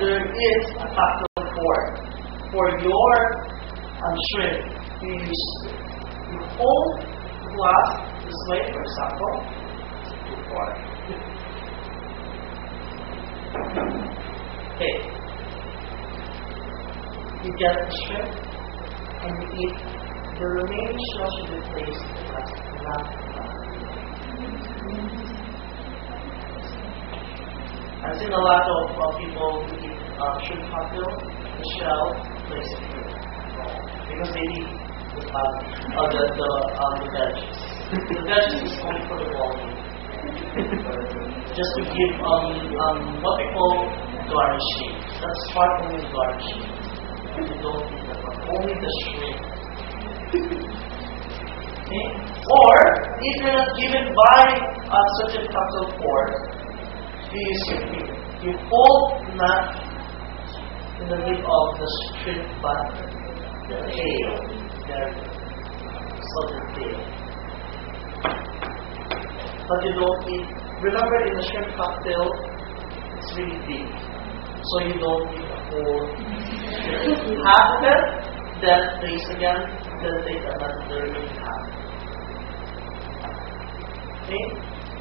there is a cocktail fork. For your shrimp, you hold the glass this way, for example. Okay. You get the shrimp and you eat. The remaining shell should be placed as the last glass. I've seen a lot of people who eat shrimp cocktail, the shell placed here. Because they eat the veggies. The veggies is only for the volume. Just to give what we call garnishing. That's part only garnishing. You don't eat that one. Only the shrimp. Okay? Or if you're not given by a certain cocktail fork, you use your finger. You hold not in the middle of the shrimp but the tail. There. So the tail. But you don't eat. Remember, in the shrimp cocktail, it's really deep. So you don't eat a whole shrimp. Half of it, then taste again, then take another remaining half. Okay?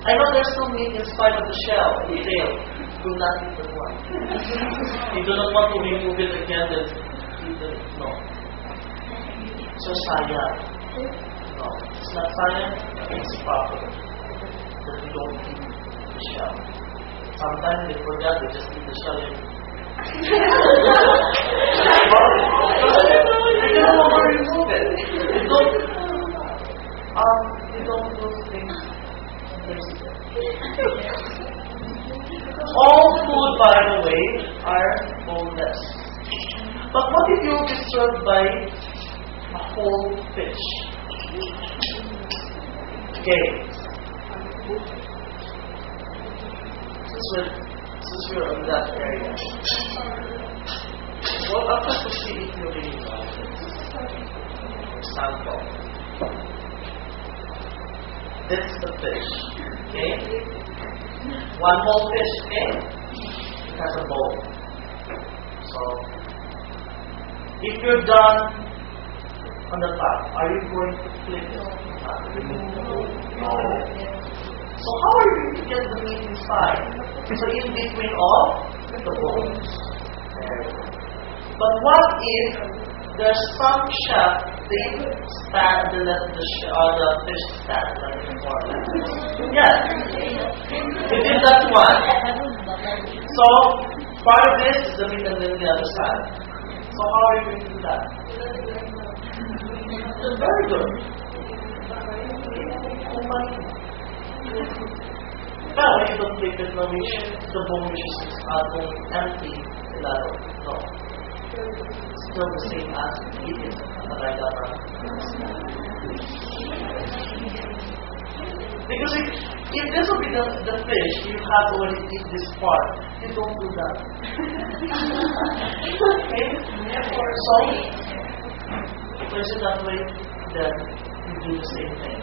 I know there's still meat in spite of the shell, the tail. Do not eat that one. You do not want to remove it again, then eat it. No. So sayang. No. It's not sayang, it's proper. That you don't eat the shell. Sometimes they forget, they just eat the shell and you don't want to remove it. You don't do things. All food, by the way, are boneless. But what if you will be served by a whole fish? Okay. Since we're in that area, what happens if you eat your baby? For example, this is the fish, okay? One whole fish, okay? It has a bowl. So, if you're done on the top, are you going to flip it? No. So how are you going to get the meat inside? So in between all the bones. But what if there's some chef they let the fish stand like before? Yes. It is that one. So part of this is the meat and then the other side. So how are you going to do that? Very good. Now when you don't take it, no, the bone which is empty, no. Still the same as eating like that. Because if this will be the fish, you have to already eat this part. You don't do that. Okay? So, place it that way, then you do the same thing.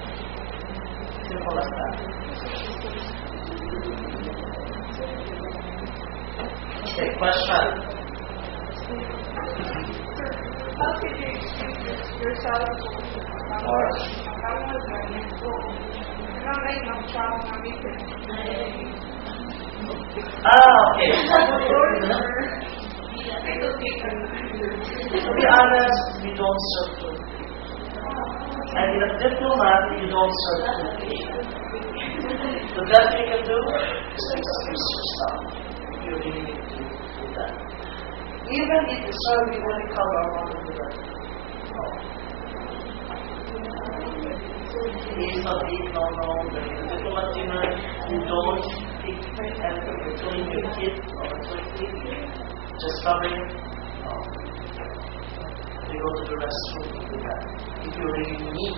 Simple as that. Okay, question. How could you excuse yourself or okay. To be honest, we don't serve food. And in a diplomat, you don't serve food. The best you can do is to excuse yourself. You really need to do that. Even if you serve, you only come around and do that. No. It's not eat, no. When you do diplomat dinner, you don't eat and you're doing your kid or just covering. No. You go to the restroom, you do that. If you really need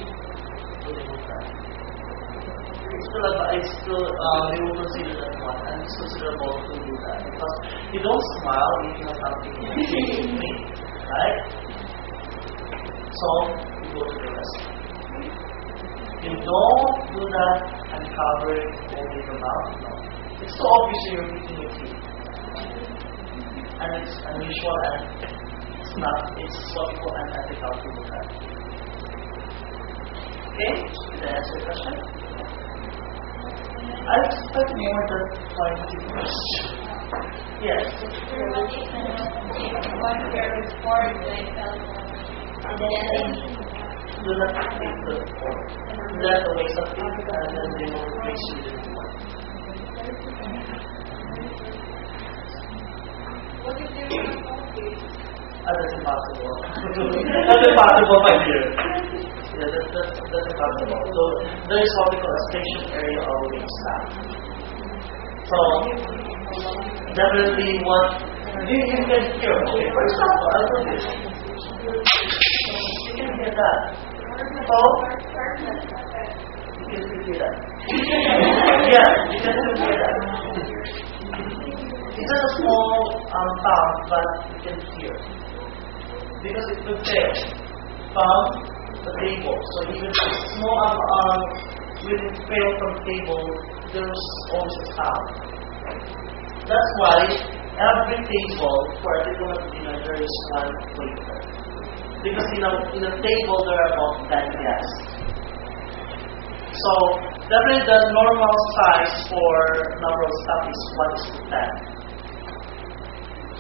to do that. They will consider that one, and it's considerable to do that because you don't smile if you have something to me, right? So you go to the restroom. You don't do that and cover it only your mouth. No, it's so obvious you're eating your teeth. and it's unusual and it's what we call unethical to look at. Okay? Did I answer your question? I expect more than 20 questions. Yes. Do not take the form. Let the waste of it, and then they will replace you with one. What if they want to That's impossible. That's impossible, my dear. Yeah, that's impossible. So there is what we call a station area or wing staff. So definitely what you can hear. Okay, for example, I'll do this. You can hear that. So you can still hear that. Yeah, you can still hear that. It's just a small sound, but you can hear. Because it will fail from the table. So even if small will fail from table, there's always a sound. That's why every table for a diplomat dinner there is one waiter. Because in a table there are about 10 guests. So definitely the normal size for number of staff is 1:10.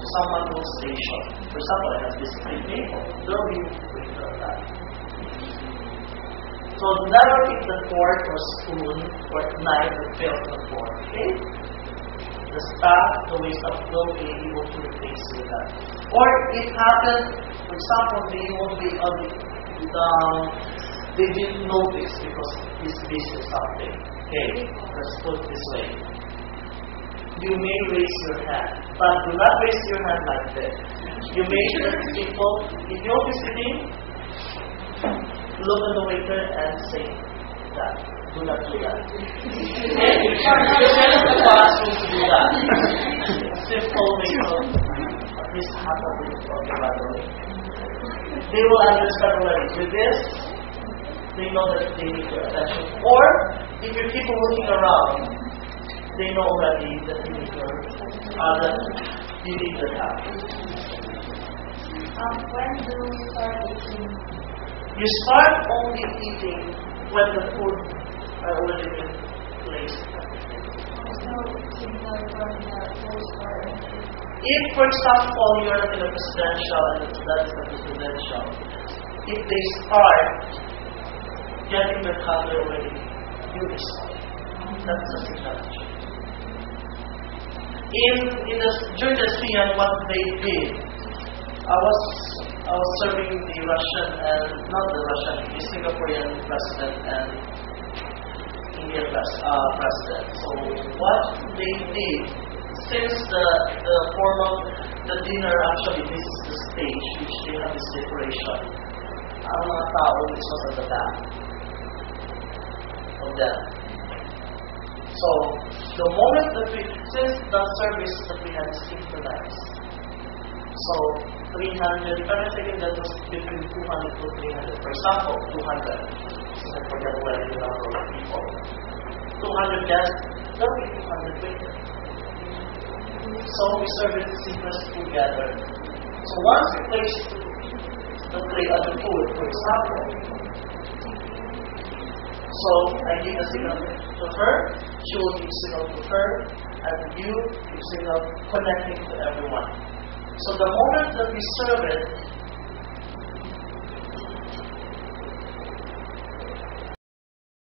Someone will station. For example, I have this big table. There will be waiter on that. So never keep the fork or spoon or knife that fails on the floor. Okay? The staff, the waste of will be able to replace with that. Or it happens, for example, they won't be on they didn't notice because he's busy with something. Okay, let's put it this way. You may raise your hand, but do not raise your hand like this. You make sure it's simple. If you'll be sitting, look at the waiter and say that. Do not do that. Because there is a classroom to do that. Simple method. At least half of it right away. They will understand already. With this, they know that they need your attention. Or if you keep looking around, they know already that you need your help. when do we start eating? You start only eating when the food are already been placed. No signal from the host or anything. If, for example, you are in a presidential and that is the presidential, if they start getting their color already, you will start. That's the strategy. During the CN, what they did, I was serving the Russian and not the Russian, the Singaporean president and Indian president. So what they did, since the dinner actually this is the stage which they have this decoration. Ang mga tao which was at the back of them. So the moment that since the service that we had synchronized, so 300, if I'm thinking that was between 200 to 300. For example, 200. I forget where the number of people. 200 guests, that will be 200 waiters. So we serve it synchronous together. So once we place the plate on the food, for example, so I give a signal to her, she will give signal to her, and you give signal connecting to everyone. So the moment that we serve it,